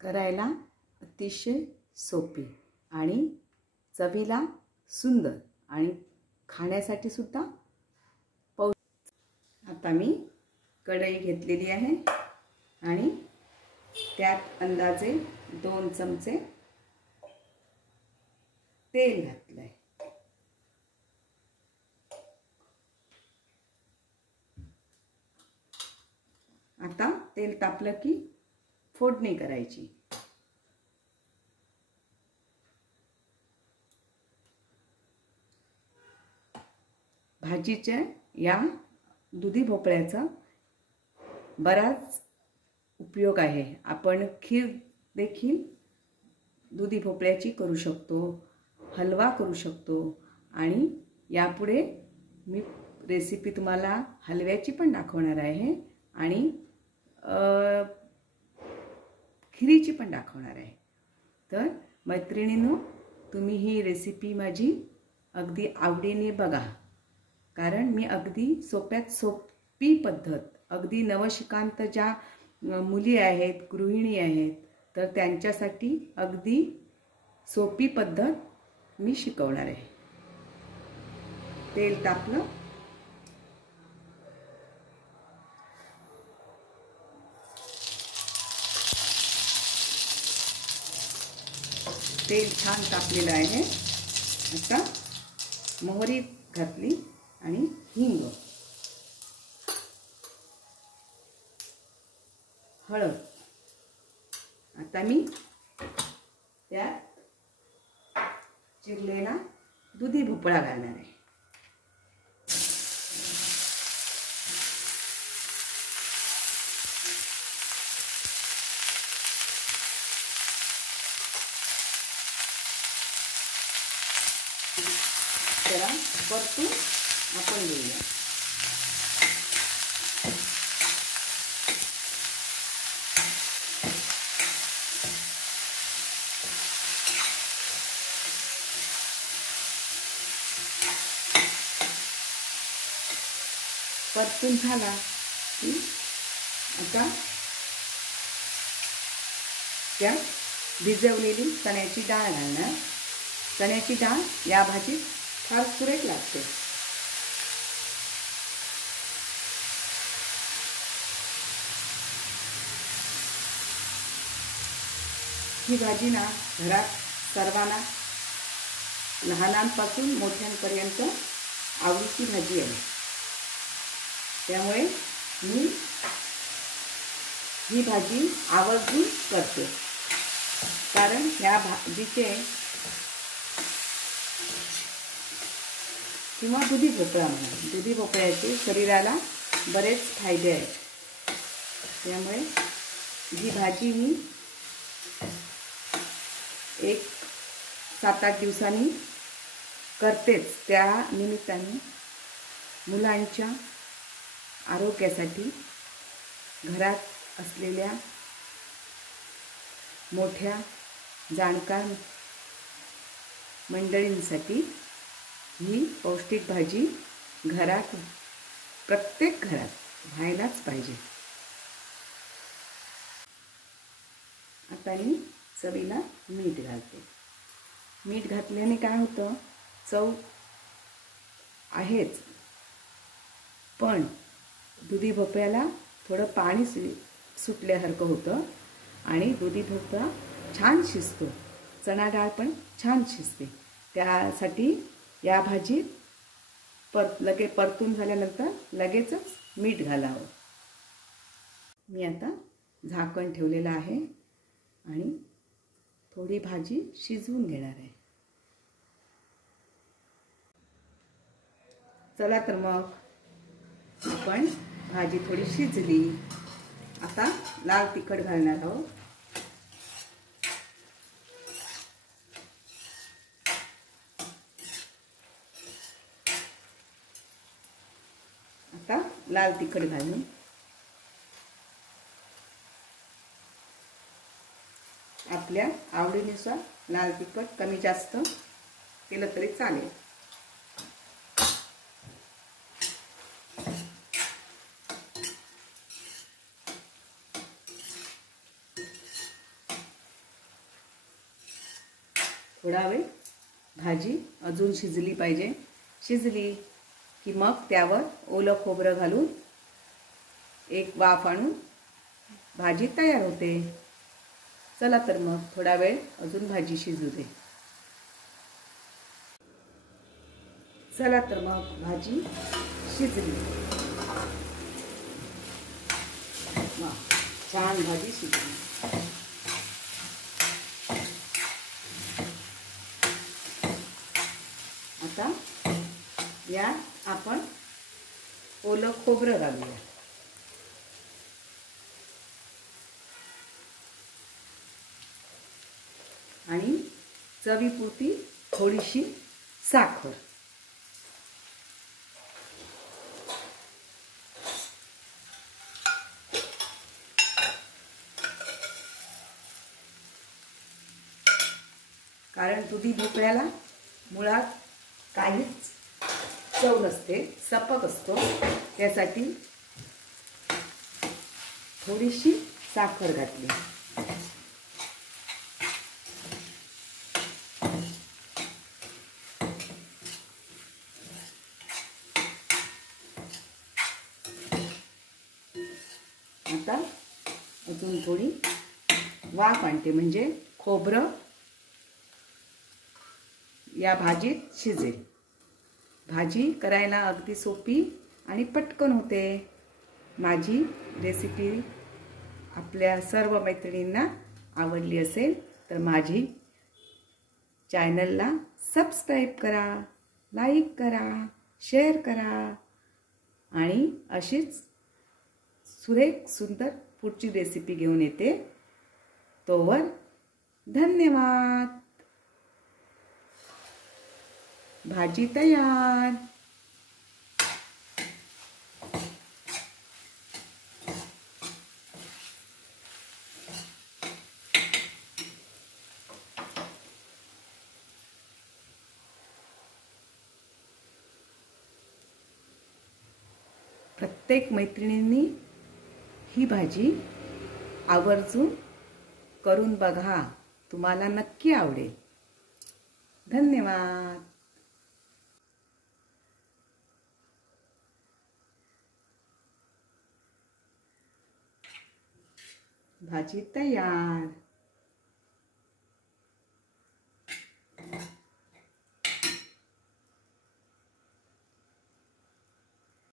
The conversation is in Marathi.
करायला अतिशय सोपी आणि चवीला सुंदर आणि खाण्यासाठी सुद्धा आता मी कढई घेतलेली आहे आणि त्यात अंदाजे 2 चमचे तेल घातलंय। आता तेल तापलं की फोडणी करायची। भाजीच्या या दुधी भोपळ्याचा बराच उपयोग आहे। आपण खीर देखील दुधी भोपळ्याची करू शकतो, हलवा करू शकतो आणि यापुढे मी रेसिपी तुम्हाला हलव्याची पण दाखवणार आहे आणि खिरीची पण दाखवणार आहे। तर मैत्रिणींनो, तुम्ही ही रेसिपी माझी अगदी आवडीने बघा, कारण मी अगदी सोप्यात सोपी पद्धत, अगदी नवशिकांत ज्या मुली आहेत, गृहिणी आहेत, तर त्यांच्यासाठी अगदी सोपी पद्धत मी शिकवणार आहे। तेल तापलं तेल छान तापलेलं आहे। आता मोहरी घातली आणि हिंग, हळद। आता मी त्यात चिरलेला दुधी भोपळा घालणार आहे। जरा परतून आपण घेऊया। परतून झाला की आता त्यात भिजवलेली चण्याची डाळ घालणार। चण्याची डाळ या भाजीत फार सुरेख लागते। ही भाजी ना घरात सर्वांना, लहानांपासून मोठ्यांपर्यंत आवडीची भाजी आहे। त्यामुळे मी ही भाजी आवर्जून करते, कारण ह्या भाजीचे किंवा दुधी भोपळा म्हणा, दुधी भोपळ्याचे शरीराला बरेच फायदे आहेत। त्यामुळे ही भाजी मी 7-8 दिवसांनी करतेच। त्या निमित्ताने मुलांच्या आरोग्यासाठी, घरात असलेल्या मोठ्या जाणकार मंडळींसाठी ही पौष्टिक भाजी घरात, प्रत्येक घरात व्हायलाच पाहिजे। आता मी चवीला मीठ घालते। मीठ घातल्याने काय होतं, चव आहेच, पण दुधी भोपळ्याला थोडं पाणी सुटल्यासारखं होतं आणि दुधी भोपळा छान शिजतो, चणा डाळ पण छान शिजते। त्यासाठी या भाजीत परतून झाल्यानंतर लगेचच मीठ घालावं। मी आता झाकण ठेवलेलं आहे आणि थोडी भाजी शिजवून घेणार आहे। चला तर मग, आपण भाजी थोडी शिजली, आता लाल तिखट घालणार आहोत। आता लाल तिखट घालून आपल्या आवडीनुसार लाल तिखट कमी जास्त केलं तरी चालेल। थोडा वेळ भाजी अजून शिजली पाहिजे. शिजली की मग त्यावर ओलं खोबरं घालून एक वाफ आणून भाजी तयार होते. चला तर मग थोडा वेळ अजून भाजी शिजू दे. चला तर मग भाजी शिजली. छान भाजी शिजली. आता यात आपण ओलं खोबरं घालूया. आणि चवीपुरती थोडीशी साखर. कारण दुधी भोपळ्याला मुळात काहीच चव नसते, सपक असतो. त्यासाठी थोडीशी साखर घातली. आता अजून थोडी वाफ आणते म्हणजे खोबरं या भाजीत शिजेल. भाजी करायला अगदी सोपी आणि पटकन होते. माझी रेसिपी आपल्या सर्व मैत्रिणींना आवडली असेल तर माझी चॅनलला सबस्क्राईब करा, लाईक करा, शेअर करा आणि अशीच सुरेख सुंदर पुढची रेसिपी घेऊन येते. तोवर धन्यवाद. भाजी तयार. प्रत्येक मैत्रिणींनी ही भाजी आवर्जून करून बघा. तुम्हाला नक्की आवडेल. धन्यवाद. भाजी तयार.